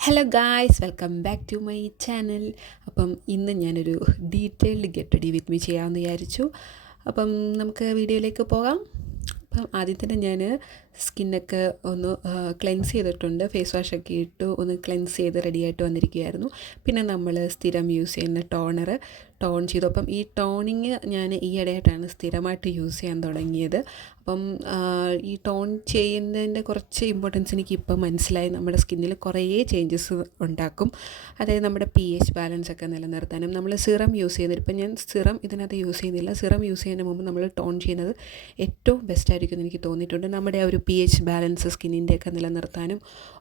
Hello guys, welcome back to my channel. അപ്പം ഇന്ന് ഞാനൊരു detailed get ready with me ചെയ്യാമെന്ന് വിചാരിച്ചു. അപ്പം നമുക്ക് വീഡിയോയിലേക്ക് പോകാം. അപ്പം ആദ്യം തന്നെ ഞാൻ സ്കിന്നൊക്കെ ഒന്ന് ക്ലെൻസ് ചെയ്തിട്ടുണ്ട്. ഫേസ് വാഷൊക്കെ ഇട്ട് ഒന്ന് ക്ലെൻസ് ചെയ്ത് റെഡിയായിട്ട് വന്നിരിക്കുകയായിരുന്നു. പിന്നെ നമ്മൾ സ്ഥിരം യൂസ് ചെയ്യുന്ന ടോൺ ചെയ്തു. അപ്പം ഈ ടോണിങ് ഞാൻ ഈയിടെയായിട്ടാണ് സ്ഥിരമായിട്ട് യൂസ് ചെയ്യാൻ തുടങ്ങിയത്. അപ്പം ഈ ടോൺ ചെയ്യുന്നതിൻ്റെ കുറച്ച് ഇമ്പോർട്ടൻസ് എനിക്കിപ്പം മനസ്സിലായി. നമ്മുടെ സ്കിന്നിൽ കുറേ ചേഞ്ചസ് ഉണ്ടാക്കും. അതായത് നമ്മുടെ pH ബാലൻസ് ഒക്കെ നിലനിർത്താനും നമ്മൾ സിറം യൂസ് ചെയ്യുന്നത്, ഇപ്പം ഞാൻ സിറം ഇതിനകത്ത് യൂസ് ചെയ്യുന്നില്ല. സിറം യൂസ് ചെയ്യുന്നതിന് മുമ്പ് നമ്മൾ ടോൺ ചെയ്യുന്നത് ഏറ്റവും ബെസ്റ്റ് ആയിരിക്കും എന്ന് എനിക്ക് തോന്നിയിട്ടുണ്ട്. നമ്മുടെ ആ ഒരു pH ബാലൻസ് സ്കിന്നിൻ്റെയൊക്കെ നിലനിർത്താനും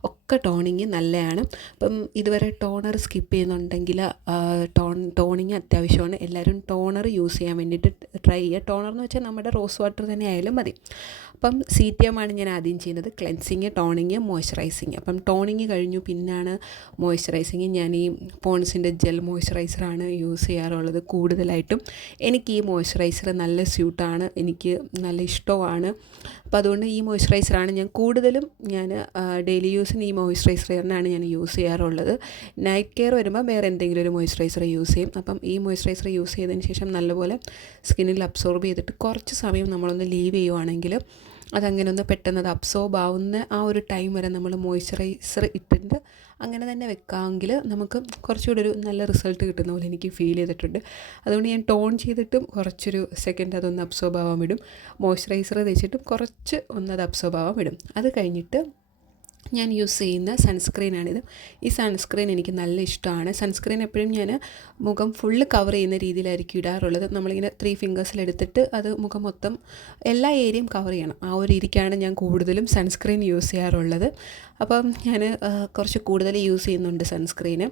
ഒക്കെ ടോണിങ് നല്ലതാണ്. അപ്പം ഇതുവരെ ടോണർ സ്കിപ്പ് ചെയ്യുന്നുണ്ടെങ്കിൽ ടോണിങ് അത്യാവശ്യമാണ്. എല്ലാവരും ടോണർ യൂസ് ചെയ്യാൻ വേണ്ടിയിട്ട് ട്രൈ ചെയ്യുക. ടോണർ എന്ന് വെച്ചാൽ നമ്മുടെ റോസ് വാട്ടർ തന്നെ ആയാലും മതി. അപ്പം CTM ആണ് ഞാൻ ആദ്യം ചെയ്യുന്നത്. Cleansing, toning, moisturising. അപ്പം ടോണിങ് കഴിഞ്ഞു, പിന്നാണ് മോയ്സ്ചറൈസിങ്. ഞാൻ ഈ പോൺസിൻ്റെ ജെൽ മോയ്സ്ചറൈസറാണ് യൂസ് ചെയ്യാറുള്ളത് കൂടുതലായിട്ടും. എനിക്ക് ഈ മോയ്സ്ചറൈസർ നല്ല സ്യൂട്ടാണ്, എനിക്ക് നല്ല ഇഷ്ടമാണ്. അപ്പോൾ അതുകൊണ്ട് ഈ മോയ്സ്ചറൈസറാണ് ഞാൻ കൂടുതലും ഡെയിലി യൂസിന് ഈ മോയ്സ്ചറൈസർ തന്നെയാണ് ഞാൻ യൂസ് ചെയ്യാറുള്ളത്. നൈറ്റ് കെയർ വരുമ്പോൾ വേറെ എന്തെങ്കിലും ഒരു മോയ്സ്ചറൈസർ യൂസ് ചെയ്യും. അപ്പം ഈ മോയ്സ്ചറൈസർ യൂസ് ചെയ്തതിന് ശേഷം നല്ലപോലെ സ്കിന്നിൽ അബ്സോർബ് ചെയ്തിട്ട് കുറച്ച് സമയം നമ്മളൊന്ന് ലീവ് ചെയ്യുവാണെങ്കിൽ അതങ്ങനെ ഒന്ന് പെട്ടെന്ന് അത് അബ്സോർബ് ആവുന്ന ആ ഒരു ടൈം വരെ നമ്മൾ മോയ്സ്ചറൈസർ ഇട്ടിട്ട് അങ്ങനെ തന്നെ വെക്കാമെങ്കിൽ നമുക്ക് കുറച്ചുകൂടി ഒരു നല്ല റിസൾട്ട് കിട്ടുന്ന പോലെ എനിക്ക് ഫീൽ ചെയ്തിട്ടുണ്ട്. അതുകൊണ്ട് ഞാൻ ടോൺ ചെയ്തിട്ടും കുറച്ചൊരു സെക്കൻഡ് അതൊന്ന് അബ്സോർബ് ആവാൻ വിടും. മോയ്സ്ചറൈസർ തേച്ചിട്ടും കുറച്ച് ഒന്നത് അബ്സോർബ് ആവാൻ വിടും. അത് കഴിഞ്ഞിട്ട് ഞാൻ യൂസ് ചെയ്യുന്ന സൺസ്ക്രീനാണിത്. ഈ സൺസ്ക്രീൻ എനിക്ക് നല്ല ഇഷ്ടമാണ്. സൺസ്ക്രീൻ എപ്പോഴും ഞാൻ മുഖം ഫുള്ള് കവർ ചെയ്യുന്ന രീതിയിലായിരിക്കും ഇടാറുള്ളത്. നമ്മളിങ്ങനെ 3 ഫിംഗേഴ്സിലെടുത്തിട്ട് അത് മുഖം മൊത്തം എല്ലാ ഏരിയയും കവർ ചെയ്യണം. ആ ഒരു രീതിക്കാണ് ഞാൻ കൂടുതലും സൺസ്ക്രീൻ യൂസ് ചെയ്യാറുള്ളത്. അപ്പം ഞാൻ കുറച്ച് കൂടുതൽ യൂസ് ചെയ്യുന്നുണ്ട് സൺസ്ക്രീന്.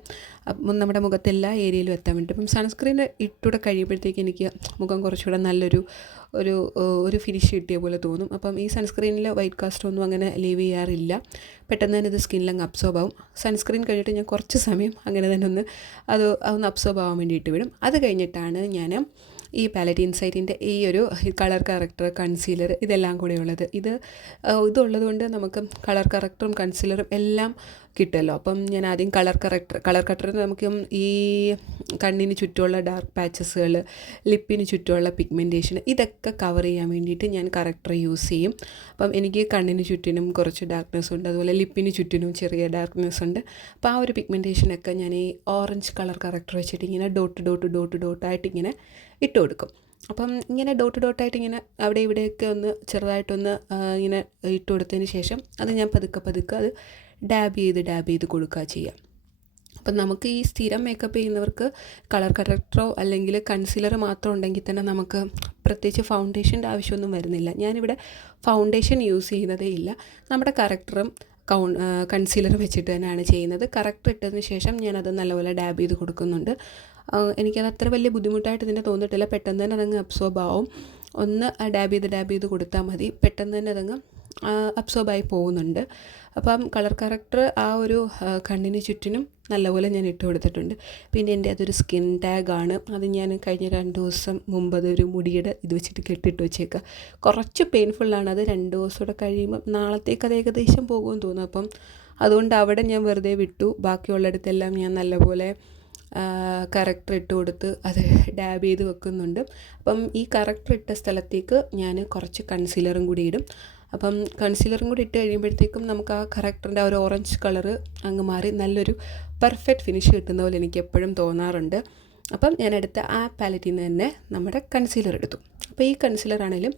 അപ്പം നമ്മുടെ മുഖത്ത് എല്ലാ ഏരിയയിലും എത്താൻ വേണ്ടി. അപ്പം സൺസ്ക്രീൻ ഇട്ടൂടെ കഴിയുമ്പോഴത്തേക്ക് എനിക്ക് മുഖം കുറച്ചുകൂടെ നല്ലൊരു ഒരു ഫിനിഷ് കിട്ടിയ പോലെ തോന്നും. അപ്പം ഈ സൺസ്ക്രീനിൽ വൈറ്റ് കാസ്റ്റ് ഒന്നും അങ്ങനെ ലീവ് ചെയ്യാറില്ല. പെട്ടെന്ന് തന്നെ ഇത് സ്കിന്നിലങ്ങ് അബ്സോർബ് ആവും. സൺസ്ക്രീൻ കഴിഞ്ഞിട്ട് ഞാൻ കുറച്ച് സമയം അങ്ങനെ തന്നെ ഒന്ന് അബ്സോർബ് ആവാൻ വേണ്ടിയിട്ട് വിടും. അത് കഴിഞ്ഞിട്ടാണ് ഞാൻ ഈ പാലറ്റ് ഇൻസൈറ്റിൻ്റെ ഈ ഒരു കളർ കറക്ടർ, കൺസീലർ ഇതെല്ലാം കൂടെ ഉള്ളത്. ഇതുള്ളത് കൊണ്ട് നമുക്ക് കളർ കറക്ടറും കൺസീലറും എല്ലാം കിട്ടുമല്ലോ. അപ്പം ഞാൻ ആദ്യം കളർ കറക്ടർ നമുക്ക് ഈ കണ്ണിന് ചുറ്റുമുള്ള ഡാർക്ക് പാച്ചസുകൾ, ലിപ്പിന് ചുറ്റുമുള്ള പിഗ്മെൻറ്റേഷൻ ഇതൊക്കെ കവർ ചെയ്യാൻ വേണ്ടിയിട്ട് ഞാൻ കറക്ടർ യൂസ് ചെയ്യും. അപ്പം എനിക്ക് കണ്ണിന് ചുറ്റിനും കുറച്ച് ഡാർക്ക്നെസ് ഉണ്ട്, അതുപോലെ ലിപ്പിന് ചുറ്റിനും ചെറിയ ഡാർക്ക്നെസ് ഉണ്ട്. അപ്പോൾ ആ ഒരു പിഗ്മെൻറ്റേഷനൊക്കെ ഞാൻ ഈ ഓറഞ്ച് കളർ കറക്ടർ വെച്ചിട്ട് ഇങ്ങനെ ഡോട്ടായിട്ട് ഇങ്ങനെ ഇട്ട് കൊടുക്കും. അപ്പം ഇങ്ങനെ ഡോട്ടായിട്ട് ഇങ്ങനെ അവിടെ ഇവിടെയൊക്കെ ഒന്ന് ചെറുതായിട്ടൊന്ന് ഇങ്ങനെ ഇട്ട് കൊടുത്തതിന് ശേഷം അത് ഞാൻ പതുക്കെ അത് ഡാബ് ചെയ്ത് കൊടുക്കുക ചെയ്യുക. അപ്പം നമുക്ക് ഈ സ്ഥിരം മേക്കപ്പ് ചെയ്യുന്നവർക്ക് കളർ കറക്ടറോ അല്ലെങ്കിൽ കൺസീലർ മാത്രം ഉണ്ടെങ്കിൽ തന്നെ നമുക്ക് പ്രത്യേകിച്ച് ഫൗണ്ടേഷൻ്റെ ആവശ്യമൊന്നും വരുന്നില്ല. ഞാനിവിടെ ഫൗണ്ടേഷൻ യൂസ് ചെയ്യുന്നതേ ഇല്ല. നമ്മുടെ കറക്ടറും കൺസീലർ വെച്ചിട്ട് തന്നെയാണ് ചെയ്യുന്നത്. കറക്ടർ ഇട്ടതിന് ശേഷം ഞാനത് നല്ലപോലെ ഡാബ് ചെയ്ത് കൊടുക്കുന്നുണ്ട്. എനിക്കത് അത്ര വലിയ ബുദ്ധിമുട്ടായിട്ട് ഇതിനെ തോന്നിയിട്ടില്ല. പെട്ടെന്ന് തന്നെ അതങ്ങ് അബ്സോർബ് ആവും. ഒന്ന് ഡാബ് ചെയ്ത് കൊടുത്താൽ മതി. പെട്ടെന്ന് തന്നെ അതങ്ങ് അബ്സോർബായി പോകുന്നുണ്ട്. അപ്പം കളർ കറക്ടർ ആ ഒരു കണ്ണിന് ചുറ്റിനും നല്ലപോലെ ഞാൻ ഇട്ട് കൊടുത്തിട്ടുണ്ട്. പിന്നെ എൻ്റെ അതൊരു സ്കിൻ ടാഗാണ്. അത് ഞാൻ കഴിഞ്ഞ 2 ദിവസം മുമ്പ് അതൊരു മുടിയുടെ ഇത് വെച്ചിട്ട് കെട്ടിട്ട് വെച്ചേക്കുക. കുറച്ച് പെയിൻഫുള്ളാണ്. അത് 2 ദിവസം കൂടെ കഴിയുമ്പോൾ നാളത്തേക്ക് അത് ഏകദേശം പോകുമെന്ന് തോന്നും. അപ്പം അതുകൊണ്ട് അവിടെ ഞാൻ വെറുതെ വിട്ടു. ബാക്കിയുള്ളിടത്തെല്ലാം ഞാൻ നല്ലപോലെ കറക്ടർ ഇട്ട് കൊടുത്ത് അത് ഡാബ് ചെയ്ത് വെക്കുന്നുണ്ട്. അപ്പം ഈ കറക്ടർ ഇട്ട സ്ഥലത്തേക്ക് ഞാൻ കുറച്ച് കൺസീലറും കൂടി ഇടും. അപ്പം കൺസീലറും കൂടി ഇട്ട് കഴിയുമ്പോഴത്തേക്കും നമുക്ക് ആ കറക്ടറിൻ്റെ ആ ഒരു ഓറഞ്ച് കളറ് അങ്ങ് മാറി നല്ലൊരു പെർഫെക്റ്റ് ഫിനിഷ് കിട്ടുന്ന പോലെ എനിക്ക് എപ്പോഴും തോന്നാറുണ്ട്. അപ്പം ഞാൻ എടുത്ത ആ പാലറ്റിൽ നിന്ന് തന്നെ നമ്മുടെ കൺസീലർ എടുത്തു. അപ്പോൾ ഈ കൺസീലർ ആണെങ്കിലും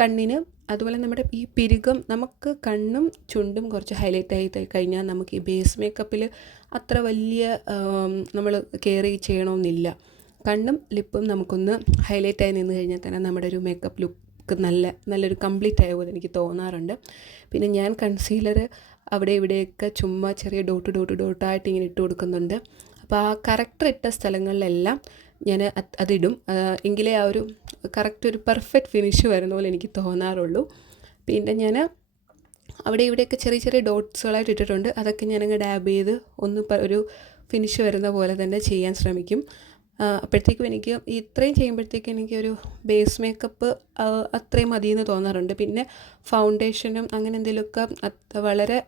കണ്ണിന്, അതുപോലെ നമ്മുടെ ഈ പിരികം, നമുക്ക് കണ്ണും ചുണ്ടും കുറച്ച് ഹൈലൈറ്റ് ആയി കഴിഞ്ഞാൽ നമുക്ക് ഈ ബേസ് മേക്കപ്പിൽ അത്ര വലിയ നമ്മൾ കെയർ ചെയ്യണമെന്നില്ല. കണ്ണും ലിപ്പും നമുക്കൊന്ന് ഹൈലൈറ്റായി നിന്ന് കഴിഞ്ഞാൽ തന്നെ നമ്മുടെ ഒരു മേക്കപ്പ് ലുക്ക് നല്ലൊരു കംപ്ലീറ്റ് ആയ പോലെ എനിക്ക് തോന്നാറുണ്ട്. പിന്നെ ഞാൻ കൺസീലർ അവിടെ ഇവിടെയൊക്കെ ചുമ്മാ ചെറിയ ഡോട്ടായിട്ട് ഇങ്ങനെ ഇട്ട് കൊടുക്കുന്നുണ്ട്. അപ്പോൾ ആ കറക്ടർ ഇട്ട സ്ഥലങ്ങളിലെല്ലാം ഞാൻ അതിടും. എങ്കിലേ ആ ഒരു കറക്റ്റ് ഒരു പെർഫെക്റ്റ് ഫിനിഷ് വരുന്ന പോലെ എനിക്ക് തോന്നാറുള്ളൂ. പിന്നെ ഞാൻ അവിടെ ഇവിടെയൊക്കെ ചെറിയ ഡോട്ട്സുകളായിട്ട് ഇട്ടിട്ടുണ്ട്. അതൊക്കെ ഞാനങ്ങ് ഡാബ് ചെയ്ത് ഒരു ഫിനിഷ് വരുന്ന പോലെ തന്നെ ചെയ്യാൻ ശ്രമിക്കും. അപ്പോഴത്തേക്കും എനിക്ക് ഇത്രയും ചെയ്യുമ്പോഴത്തേക്കും എനിക്കൊരു ബേസ് മേക്കപ്പ് അത്രയും മതിയെന്ന് തോന്നാറുണ്ട്. പിന്നെ ഫൗണ്ടേഷനും അങ്ങനെ എന്തെങ്കിലുമൊക്കെ വളരെ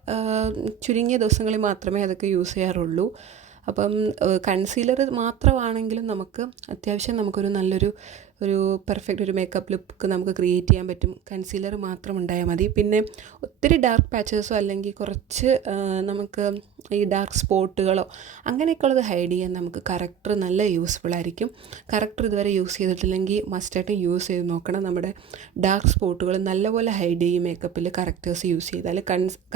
ചുരുങ്ങിയ ദിവസങ്ങളിൽ മാത്രമേ അതൊക്കെ യൂസ് ചെയ്യാറുള്ളൂ. അപ്പം കൺസീലർ മാത്രമാണെങ്കിലും നമുക്ക് അത്യാവശ്യം നമുക്കൊരു നല്ലൊരു പെർഫെക്റ്റ് ഒരു മേക്കപ്പ് ലുക്ക് നമുക്ക് ക്രിയേറ്റ് ചെയ്യാൻ പറ്റും. കൺസീലർ മാത്രം ഉണ്ടായാൽ മതി. പിന്നെ ഒത്തിരി ഡാർക്ക് പാച്ചസോ അല്ലെങ്കിൽ കുറച്ച് നമുക്ക് ഈ ഡാർക്ക് സ്പോട്ടുകളോ അങ്ങനെയൊക്കെ ഉള്ളത് ഹൈഡ് ചെയ്യാൻ നമുക്ക് കറക്റ്റർ നല്ല യൂസ്ഫുൾ ആയിരിക്കും. കറക്റ്റർ ഇതുവരെ യൂസ് ചെയ്തിട്ടില്ലെങ്കിൽ മസ്റ്റായിട്ടും യൂസ് ചെയ്ത് നോക്കണം. നമ്മുടെ ഡാർക്ക് സ്പോട്ടുകൾ നല്ലപോലെ ഹൈഡ് ചെയ്യും മേക്കപ്പിൽ കറക്റ്റേഴ്സ് യൂസ് ചെയ്താൽ.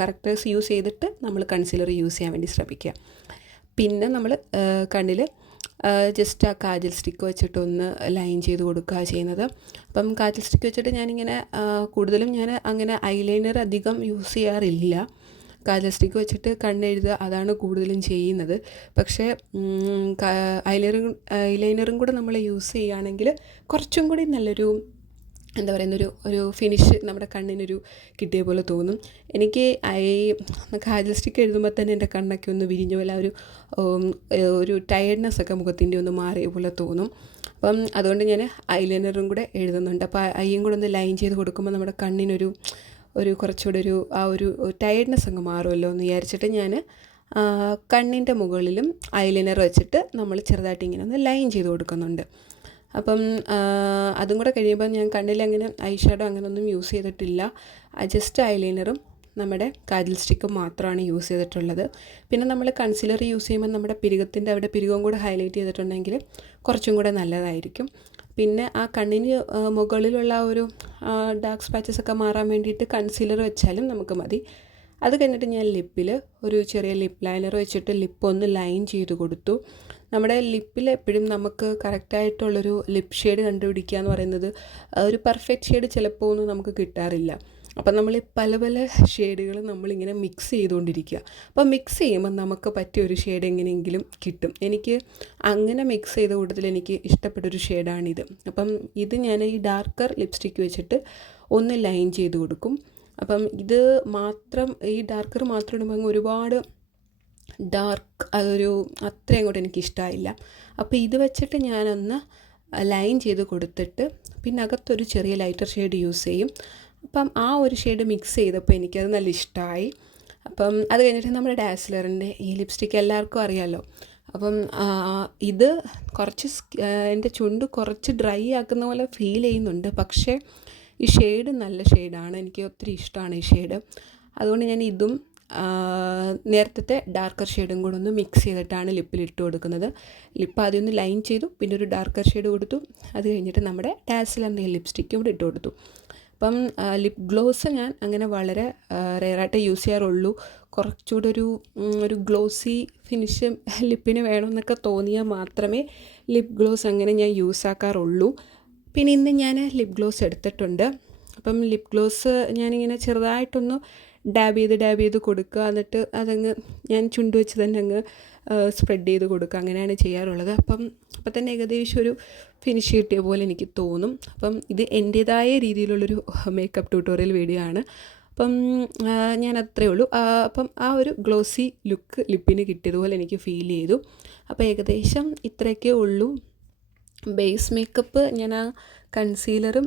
കറക്റ്റേഴ്സ് യൂസ് ചെയ്തിട്ട് നമ്മൾ കൺസീലർ യൂസ് ചെയ്യാൻ വേണ്ടി ശ്രമിക്കുക. പിന്നെ നമ്മൾ കണ്ണിൽ ജസ്റ്റ് ആ കാജൽ സ്റ്റിക്ക് വെച്ചിട്ടൊന്ന് ലൈൻ ചെയ്ത് കൊടുക്കുക ചെയ്യുന്നത്. അപ്പം കാജൽ സ്റ്റിക്ക് വെച്ചിട്ട് ഞാനിങ്ങനെ കൂടുതലും ഞാൻ അങ്ങനെ ഐലൈനർ അധികം യൂസ് ചെയ്യാറില്ല. കാജൽ സ്റ്റിക്ക് വെച്ചിട്ട് കണ്ണെഴുതുക അതാണ് കൂടുതലും ചെയ്യുന്നത്. പക്ഷേ ഐലൈനറും കൂടെ നമ്മൾ യൂസ് ചെയ്യുകയാണെങ്കിൽ കുറച്ചും കൂടി നല്ലൊരു എന്താ പറയുന്ന ഒരു ഫിനിഷ് നമ്മുടെ കണ്ണിനൊരു കിട്ടിയ പോലെ തോന്നും. എനിക്ക് കാജൽ സ്റ്റിക്ക് എഴുതുമ്പോൾ തന്നെ എൻ്റെ കണ്ണൊക്കെ ഒന്ന് വിരിഞ്ഞ പോലെ ഒരു ടയർഡ്നെസ് ഒക്കെ മുഖത്തിൻ്റെ ഒന്ന് മാറിയ പോലെ തോന്നും. അപ്പം അതുകൊണ്ട് ഞാൻ ഐലൈനറും കൂടെ എഴുതുന്നുണ്ട്. അപ്പോൾ ഐയും കൂടെ ഒന്ന് ലൈൻ ചെയ്ത് കൊടുക്കുമ്പോൾ നമ്മുടെ കണ്ണിനൊരു കുറച്ചുകൂടെ ഒരു ടയർഡ്നെസ് അങ്ങ് മാറുമല്ലോ എന്ന് വിചാരിച്ചിട്ട് ഞാൻ കണ്ണിൻ്റെ മുകളിലും ഐലൈനർ വെച്ചിട്ട് നമ്മൾ ചെറുതായിട്ട് ഇങ്ങനെ ഒന്ന് ലൈൻ ചെയ്ത് കൊടുക്കുന്നുണ്ട്. അപ്പം അതും കൂടെ കഴിയുമ്പോൾ ഞാൻ കണ്ണിലങ്ങനെ ഐ ഷാഡോ അങ്ങനെയൊന്നും യൂസ് ചെയ്തിട്ടില്ല. ജസ്റ്റ് ഐലൈനറും നമ്മുടെ കാജൽ സ്റ്റിക്കും മാത്രമാണ് യൂസ് ചെയ്തിട്ടുള്ളത്. പിന്നെ നമ്മൾ കൺസീലർ യൂസ് ചെയ്യുമ്പോൾ നമ്മുടെ പിരികത്തിൻ്റെ അവിടെ പിരികവും കൂടെ ഹൈലൈറ്റ് ചെയ്തിട്ടുണ്ടെങ്കിൽ കുറച്ചും കൂടെ നല്ലതായിരിക്കും. പിന്നെ ആ കണ്ണിന് മുകളിലുള്ള ഒരു ഡാർക്ക് സ്പാച്ചസ് ഒക്കെ മാറാൻ വേണ്ടിയിട്ട് കൺസീലർ വെച്ചാലും നമുക്ക് മതി. അത് കഴിഞ്ഞിട്ട് ഞാൻ ലിപ്പിൽ ഒരു ചെറിയ ലിപ്പ് ലൈനർ വെച്ചിട്ട് ലിപ്പ് ഒന്ന് ലൈൻ ചെയ്ത് കൊടുത്തു. നമ്മുടെ ലിപ്പിൽ എപ്പോഴും നമുക്ക് കറക്റ്റായിട്ടുള്ളൊരു ലിപ്പ് ഷെയ്ഡ് കണ്ടുപിടിക്കുക എന്ന് പറയുന്നത് ഒരു പെർഫെക്റ്റ് ഷെയ്ഡ് ചിലപ്പോൾ ഒന്നും നമുക്ക് കിട്ടാറില്ല. അപ്പം നമ്മൾ പല പല ഷെയ്ഡുകൾ നമ്മളിങ്ങനെ മിക്സ് ചെയ്തുകൊണ്ടിരിക്കുക. അപ്പം മിക്സ് ചെയ്യുമ്പോൾ നമുക്ക് പറ്റിയൊരു ഷെയ്ഡ് എങ്ങനെയെങ്കിലും കിട്ടും. എനിക്ക് അങ്ങനെ മിക്സ് ചെയ്ത കൂട്ടത്തിൽ എനിക്ക് ഇഷ്ടപ്പെട്ടൊരു ഷെയ്ഡാണിത്. അപ്പം ഇത് ഞാൻ ഈ ഡാർക്കർ ലിപ്സ്റ്റിക്ക് വെച്ചിട്ട് ഒന്ന് ലൈൻ ചെയ്ത് കൊടുക്കും. അപ്പം ഇത് മാത്രം ഈ ഡാർക്കർ മാത്രം ഇടുമ്പോൾ ഒരുപാട് ഡാർക്ക് അത്രയും കൂടെ എനിക്കിഷ്ടമായില്ല. അപ്പോൾ ഇത് വെച്ചിട്ട് ഞാനൊന്ന് ലൈൻ ചെയ്ത് കൊടുത്തിട്ട് പിന്നെ അകത്തൊരു ചെറിയ ലൈറ്റർ ഷെയ്ഡ് യൂസ് ചെയ്യും. അപ്പം ആ ഒരു ഷെയ്ഡ് മിക്സ് ചെയ്തപ്പോൾ എനിക്കത് നല്ല ഇഷ്ടമായി. അപ്പം അത് കഴിഞ്ഞിട്ട് നമ്മുടെ ഡാസ്ലറിൻ്റെ ഈ ലിപ്സ്റ്റിക്ക് എല്ലാവർക്കും അറിയാമല്ലോ. അപ്പം ഇത് കുറച്ച് എൻ്റെ ചുണ്ട് കുറച്ച് ഡ്രൈ ആക്കുന്ന പോലെ ഫീൽ ചെയ്യുന്നുണ്ട്. പക്ഷേ ഈ ഷെയ്ഡ് നല്ല ഷെയ്ഡാണ്, എനിക്ക് ഒത്തിരി ഇഷ്ടമാണ് ഈ ഷെയ്ഡ്. അതുകൊണ്ട് ഞാൻ ഇതും നേരത്തെ ഡാർക്കർ ഷെയ്ഡും കൂടെ ഒന്ന് മിക്സ് ചെയ്തിട്ടാണ് ലിപ്പിലിട്ട് കൊടുക്കുന്നത്. ലിപ്പ് ആദ്യം ഒന്ന് ലൈൻ ചെയ്തു, പിന്നെ ഒരു ഡാർക്കർ ഷെയ്ഡ് കൊടുത്തു. അത് കഴിഞ്ഞിട്ട് നമ്മുടെ ഡാസ്ലറിൻ്റെ ലിപ്സ്റ്റിക്കും കൂടെ ഇട്ട് കൊടുത്തു. അപ്പം ലിപ്പ് ഗ്ലോസ് ഞാൻ അങ്ങനെ വളരെ റെയറായിട്ട് യൂസ് ചെയ്യാറുള്ളൂ. കുറച്ചുകൂടെ ഒരു ഗ്ലോസി ഫിനിഷ് ലിപ്പിന് വേണമെന്നൊക്കെ തോന്നിയാൽ മാത്രമേ ലിപ്പ് ഗ്ലോസ് അങ്ങനെ ഞാൻ യൂസ് ആക്കാറുള്ളൂ. പിന്നെ ഇന്ന് ഞാൻ ലിപ്പ് ഗ്ലോസ് എടുത്തിട്ടുണ്ട്. അപ്പം ലിപ്പ് ഗ്ലോസ് ഞാനിങ്ങനെ ചെറുതായിട്ടൊന്ന് ഡാബ് ചെയ്ത് കൊടുക്കുക. എന്നിട്ട് അതങ്ങ് ഞാൻ ചുണ്ട് വെച്ച് തന്നെ അങ്ങ് സ്പ്രെഡ് ചെയ്ത് കൊടുക്കുക. അങ്ങനെയാണ് ചെയ്യാറുള്ളത്. അപ്പം തന്നെ ഏകദേശം ഒരു ഫിനിഷ് കിട്ടിയ പോലെ എനിക്ക് തോന്നും. അപ്പം ഇത് എൻ്റേതായ രീതിയിലുള്ളൊരു മേക്കപ്പ് ട്യൂട്ടോറിയൽ വീഡിയോ ആണ്. അപ്പം ഞാൻ അത്രയേ ഉള്ളൂ. അപ്പം ആ ഒരു ഗ്ലോസി ലുക്ക് ലിപ്പിന് കിട്ടിയതുപോലെ എനിക്ക് ഫീൽ ചെയ്തു. അപ്പോൾ ഏകദേശം ഇത്രയൊക്കെ ഉള്ളൂ. ബേസ് മേക്കപ്പ് ഞാൻ ആ കൺസീലറും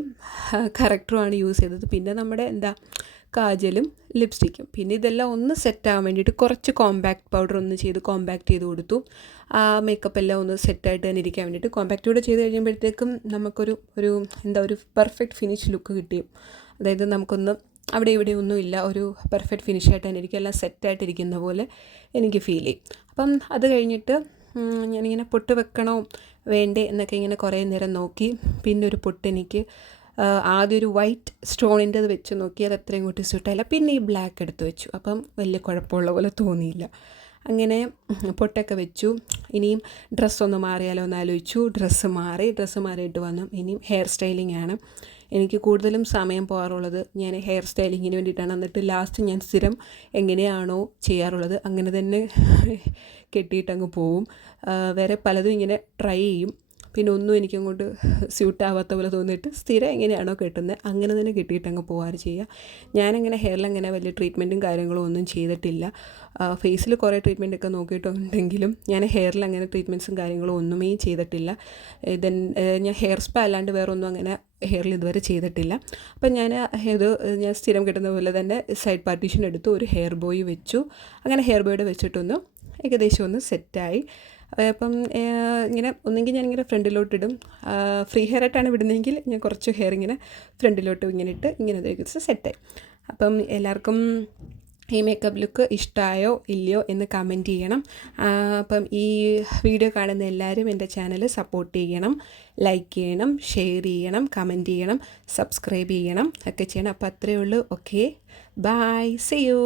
കറക്റ്ററുമാണ് യൂസ് ചെയ്തത്. പിന്നെ നമ്മുടെ കാജലും ലിപ്സ്റ്റിക്കും. പിന്നെ ഇതെല്ലാം ഒന്ന് സെറ്റാകാൻ വേണ്ടിയിട്ട് കുറച്ച് കോമ്പാക്ട് പൗഡർ ഒന്ന് കോമ്പാക്ട് ചെയ്ത് കൊടുത്തു. ആ മേക്കപ്പ് എല്ലാം ഒന്ന് സെറ്റായിട്ട് തന്നെ ഇരിക്കാൻ വേണ്ടിയിട്ട് കോമ്പാക്ട് കൂടെ ചെയ്ത് കഴിയുമ്പോഴത്തേക്കും നമുക്കൊരു ഒരു പെർഫെക്റ്റ് ഫിനിഷ് ലുക്ക് കിട്ടി. അതായത് നമുക്കൊന്ന് അവിടെ ഇവിടെ ഒന്നും ഇല്ല, ഒരു പെർഫെക്റ്റ് ഫിനിഷായിട്ട് തന്നെ ഇരിക്കും, എല്ലാം സെറ്റായിട്ടിരിക്കുന്ന പോലെ എനിക്ക് ഫീൽ ചെയ്യും. അപ്പം അത് കഴിഞ്ഞിട്ട് ഞാനിങ്ങനെ പൊട്ട് വെക്കണോ വേണ്ടേ എന്നൊക്കെ ഇങ്ങനെ കുറേ നേരം നോക്കി. പിന്നെ ഒരു പൊട്ട് എനിക്ക് ആദ്യം ഒരു വൈറ്റ് സ്റ്റോണിൻ്റെത് വെച്ച് നോക്കി, അത് അത്രയും കൂട്ടി ഇഷ്ടമായില്ല. പിന്നെ ഈ ബ്ലാക്ക് എടുത്ത് വെച്ചു. അപ്പം വലിയ കുഴപ്പമുള്ള പോലെ തോന്നിയില്ല. അങ്ങനെ പൊട്ടൊക്കെ വെച്ചു. ഇനിയും ഡ്രസ്സൊന്ന് മാറിയാലോ എന്ന് ആലോചിച്ചു. ഡ്രസ്സ് മാറിയിട്ട് വന്നു. ഇനിയും ഹെയർ സ്റ്റൈലിംഗ് ആണ്. എനിക്ക് കൂടുതലും സമയം പോകാറുള്ളത് ഞാൻ ഹെയർ സ്റ്റൈലിങ്ങിന് വേണ്ടിയിട്ടാണ്. എന്നിട്ട് ലാസ്റ്റ് ഞാൻ സ്ഥിരം എങ്ങനെയാണോ ചെയ്യാറുള്ളത് അങ്ങനെ തന്നെ കെട്ടിയിട്ടങ്ങ് പോവും. വേറെ പലതും ഇങ്ങനെ ട്രൈ ചെയ്യും. പിന്നെ ഒന്നും എനിക്കങ്ങോട്ട് സ്യൂട്ടാവാത്ത പോലെ തോന്നിയിട്ട് സ്ഥിരം എങ്ങനെയാണോ കെട്ടുന്നത് അങ്ങനെ തന്നെ കെട്ടിയിട്ട് അങ്ങ് പോകാറ് ചെയ്യുക. ഞാനങ്ങനെ ഹെയറിലങ്ങനെ വലിയ ട്രീറ്റ്മെൻറ്റും കാര്യങ്ങളും ഒന്നും ചെയ്തിട്ടില്ല. ഫേസിൽ കുറേ ട്രീറ്റ്മെൻറ്റൊക്കെ നോക്കിയിട്ടുണ്ടെങ്കിലും ഞാൻ ഹെയറിൽ അങ്ങനെ ട്രീറ്റ്മെൻറ്റ്സും കാര്യങ്ങളും ഒന്നുമേ ചെയ്തിട്ടില്ല. ഞാൻ ഹെയർ സ്പാ അല്ലാണ്ട് വേറെ ഒന്നും അങ്ങനെ ഹെയറിൽ ഇതുവരെ ചെയ്തിട്ടില്ല. അപ്പം ഞാൻ സ്ഥിരം കിട്ടുന്ന പോലെ തന്നെ സൈഡ് പാർട്ടീഷൻ എടുത്തു, ഒരു ഹെയർ ബോയ് വെച്ചു. അങ്ങനെ ഹെയർ ബോയുടെ വെച്ചിട്ടൊന്ന് ഏകദേശം ഒന്ന് സെറ്റായി. അപ്പം ഇങ്ങനെ ഒന്നെങ്കിൽ ഞാനിങ്ങനെ ഫ്രണ്ടിലോട്ടിടും. ഫ്രീ ഹെയർ ആയിട്ടാണ് വിടുന്നതെങ്കിൽ ഞാൻ കുറച്ച് ഹെയർ ഇങ്ങനെ ഫ്രണ്ടിലോട്ട് ഇങ്ങനെ ഇട്ട് ഇങ്ങനെ ഏകദേശം സെറ്റായി. അപ്പം എല്ലാവർക്കും ഈ മേക്കപ്പ് ലുക്ക് ഇഷ്ടമായോ ഇല്ലയോ എന്ന് കമൻറ്റ് ചെയ്യണം. അപ്പം ഈ വീഡിയോ കാണുന്ന എല്ലാവരും എൻ്റെ ചാനൽ സപ്പോർട്ട് ചെയ്യണം, ലൈക്ക് ചെയ്യണം, ഷെയർ ചെയ്യണം, കമൻറ്റ് ചെയ്യണം, സബ്സ്ക്രൈബ് ചെയ്യണം ഒക്കെ ചെയ്യണം. അപ്പോൾ അത്രയേ ഉള്ളൂ. Okay, bye, see U.